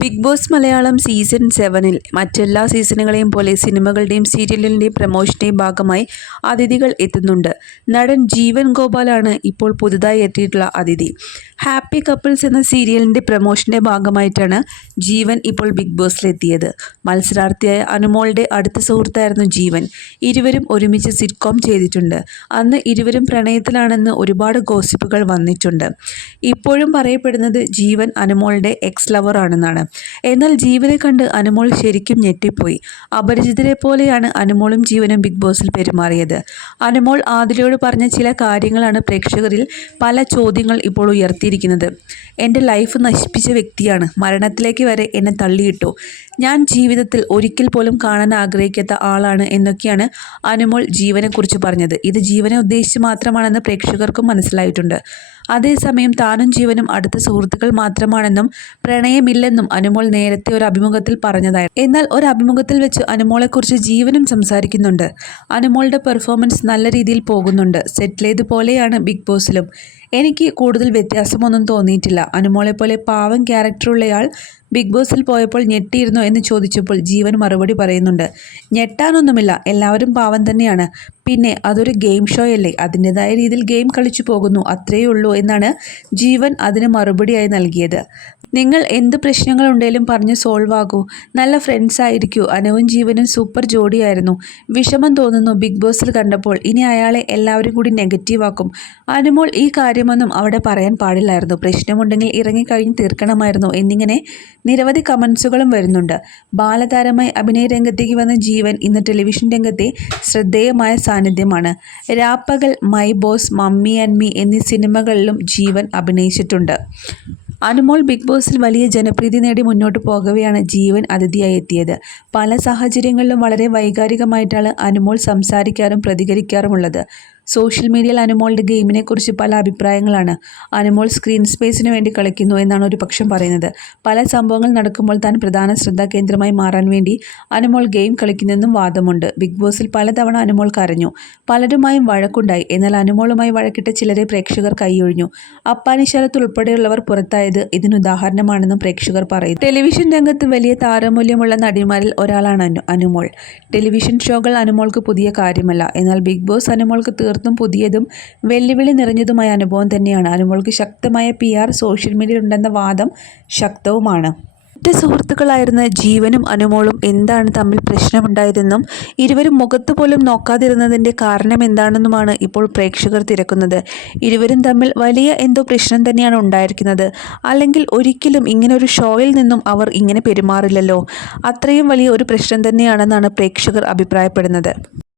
Big boss Malayalam season സെവനിൽ മറ്റെല്ലാ സീസണുകളെയും പോലെ സിനിമകളുടെയും സീരിയലിന്റെയും പ്രമോഷന്റെയും ഭാഗമായി അതിഥികൾ എത്തുന്നുണ്ട്. നടൻ ജീവൻ ഗോപാലാണ് ഇപ്പോൾ പുതുതായി എത്തിയിട്ടുള്ള അതിഥി. ഹാപ്പി കപ്പിൾസ് എന്ന സീരിയലിന്റെ പ്രമോഷന്റെ ഭാഗമായിട്ടാണ് ജീവൻ ഇപ്പോൾ ബിഗ് ബോസിലെത്തിയത്. മത്സരാർത്ഥിയായ അനുമോളുടെ അടുത്ത സുഹൃത്തായിരുന്നു ജീവൻ. ഇരുവരും ഒരുമിച്ച് സിറ്റ്കോം ചെയ്തിട്ടുണ്ട്. അന്ന് ഇരുവരും പ്രണയത്തിലാണെന്ന് ഒരുപാട് ഗോസിപ്പുകൾ വന്നിട്ടുണ്ട്. ഇപ്പോഴും പറയപ്പെടുന്നത് ജീവൻ അനുമോളുടെ എക്സ് ലവർ ആണെന്നാണ്. എന്നാൽ ജീവനെ കണ്ട് അനുമോൾ ശരിക്കും ഞെട്ടിപ്പോയി. അപരിചിതരെ പോലെയാണ് അനുമോളും ജീവനും ബിഗ് ബോസിൽ പെരുമാറിയത്. അനുമോൾ ആദിലയോട് പറഞ്ഞ ചില കാര്യങ്ങളാണ് പ്രേക്ഷകരിൽ പല ചോദ്യങ്ങൾ ഇപ്പോൾ ഉയർത്തിയിരിക്കുന്നത്. എന്റെ ലൈഫ് നശിപ്പിച്ച വ്യക്തിയാണ്. മരണത്തിലേക്ക് വരെ എന്നെ തള്ളിയിട്ടു. ഞാൻ ജീവിതത്തിൽ ഒരിക്കൽ പോലും കാണാൻ ആഗ്രഹിക്കാത്ത ആളാണ് എന്നൊക്കെയാണ് അനുമോൾ ജീവനെക്കുറിച്ച് പറഞ്ഞത്. ഇത് ജീവനെ ഉദ്ദേശിച്ച് മാത്രമാണെന്ന് പ്രേക്ഷകർക്കും മനസ്സിലായിട്ടുണ്ട്. അതേസമയം താനും ജീവനും അടുത്ത സുഹൃത്തുക്കൾ മാത്രമാണെന്നും പ്രണയമില്ലെന്നും അനുമോൾ നേരത്തെ ഒരു അഭിമുഖത്തിൽ പറഞ്ഞതായിരുന്നു എന്നാൽ ഒരു അഭിമുഖത്തിൽ വെച്ച് അനുമോളെക്കുറിച്ച് ജീവനും സംസാരിക്കുന്നുണ്ട്. അനുമോളുടെ പെർഫോമൻസ് നല്ല രീതിയിൽ പോകുന്നുണ്ട്. സെറ്റിലേതുപോലെയാണ് ബിഗ് ബോസിലും. എനിക്ക് കൂടുതൽ വ്യത്യാസമൊന്നും തോന്നിയിട്ടില്ല. അനുമോളെ പോലെ പാവം ക്യാരക്ടറുള്ളയാൾ ബിഗ് ബോസിൽ പോയപ്പോൾ ഞെട്ടിയിരുന്നോ എന്ന് ചോദിച്ചപ്പോൾ ജീവൻ മറുപടി പറയുന്നുണ്ട്. ഞെട്ടാനൊന്നുമില്ല എല്ലാവരും പാവം തന്നെയാണ്. പിന്നെ അതൊരു ഗെയിം ഷോ അല്ലേ? അതിന്റെതായ രീതിയിൽ ഗെയിം കളിച്ചു പോകുന്നു അത്രയേ ഉള്ളൂ എന്നാണ് ജീവൻ അതിന് മറുപടിയായി നൽകിയത്. നിങ്ങൾ എന്ത് പ്രശ്നങ്ങളുണ്ടെങ്കിലും പറഞ്ഞ് സോൾവ് ആകൂ. നല്ല ഫ്രണ്ട്സ് ആയിരിക്കൂ. അനവും ജീവനും സൂപ്പർ ജോഡിയായിരുന്നു. വിഷമം തോന്നുന്നു ബിഗ് ബോസിൽ കണ്ടപ്പോൾ. ഇനി അയാളെ എല്ലാവരും കൂടി നെഗറ്റീവ് ആക്കും. അനുമോൾ ഈ കാര്യമൊന്നും അവിടെ പറയാൻ പാടില്ലായിരുന്നു. പ്രശ്നമുണ്ടെങ്കിൽ ഇറങ്ങിക്കഴിഞ്ഞ് തീർക്കണമായിരുന്നു എന്നിങ്ങനെ നിരവധി കമൻസുകളും വരുന്നുണ്ട്. ബാലതാരമായി അഭിനയ രംഗത്തേക്ക് വന്ന ജീവൻ ഇന്ന് ടെലിവിഷൻ രംഗത്തെ ശ്രദ്ധേയമായ സാന്നിധ്യമാണ്. രാപ്പകൽ my boss mummy and me എന്നീ സിനിമകളിലും ജീവൻ അഭിനയിച്ചിട്ടുണ്ട്. അനുമോൾ ബിഗ് ബോസിൽ വലിയ ജനപ്രീതി നേടി മുന്നോട്ട് പോകവെയാണ് ജീവൻ അതിഥിയായി എത്തിയത്. പല സാഹചര്യങ്ങളിലും വളരെ വൈകാരികമായിട്ടാണ് അനുമോൾ സംസാരിക്കാറും പ്രതികരിക്കാറുമുള്ളത്. സോഷ്യൽ മീഡിയയിൽ അനുമോളുടെ ഗെയിമിനെ കുറിച്ച് പല അഭിപ്രായങ്ങളാണ്. അനുമോൾ സ്ക്രീൻ സ്പേസിന് വേണ്ടി കളിക്കുന്നു എന്നാണ് ഒരു പക്ഷം പറയുന്നത്. പല സംഭവങ്ങൾ നടക്കുമ്പോൾ താൻ പ്രധാന ശ്രദ്ധാ കേന്ദ്രമായി മാറാൻ വേണ്ടി അനുമോൾ ഗെയിം കളിക്കുന്നെന്നും വാദമുണ്ട്. ബിഗ് ബോസിൽ പലതവണ അനുമോൾ കരഞ്ഞു. പലരുമായും വഴക്കുണ്ടായി. എന്നാൽ അനുമോളുമായി വഴക്കിട്ട ചിലരെ പ്രേക്ഷകർ കൈയൊഴിഞ്ഞു. അപ്പാനി ശരത്ത് ഉൾപ്പെടെയുള്ളവർ പുറത്തായത് ഇതിനുദാഹരണമാണെന്നും പ്രേക്ഷകർ പറയുന്നു. ടെലിവിഷൻ രംഗത്ത് വലിയ താരമൂല്യമുള്ള നടിമാരിൽ ഒരാളാണ് അനു അനുമോൾ. ടെലിവിഷൻ ഷോകൾ അനുമോൾക്ക് പുതിയ കാര്യമല്ല. എന്നാൽ ബിഗ് ബോസ് അനുമോൾക്ക് തീർത്തും പുതിയതും വെല്ലുവിളി നിറഞ്ഞതുമായ അനുഭവം തന്നെയാണ്. അനുമോൾക്ക് ശക്തമായ പി ആർ സോഷ്യൽ മീഡിയയിൽ ഉണ്ടെന്ന വാദം ശക്തവുമാണ്. മറ്റ് സുഹൃത്തുക്കളായിരുന്ന ജീവനും അനുമോളും എന്താണ് തമ്മിൽ പ്രശ്നമുണ്ടായതെന്നും ഇരുവരും മുഖത്ത് പോലും നോക്കാതിരുന്നതിന്റെ കാരണം എന്താണെന്നുമാണ് ഇപ്പോൾ പ്രേക്ഷകർ തിരക്കുന്നത്. ഇരുവരും തമ്മിൽ വലിയ എന്തോ പ്രശ്നം തന്നെയാണ് ഉണ്ടായിരിക്കുന്നത്. അല്ലെങ്കിൽ ഒരിക്കലും ഇങ്ങനെ ഒരു ഷോയിൽ നിന്നും അവർ ഇങ്ങനെ പെരുമാറില്ലല്ലോ. അത്രയും വലിയ ഒരു പ്രശ്നം തന്നെയാണെന്നാണ് പ്രേക്ഷകർ അഭിപ്രായപ്പെടുന്നത്.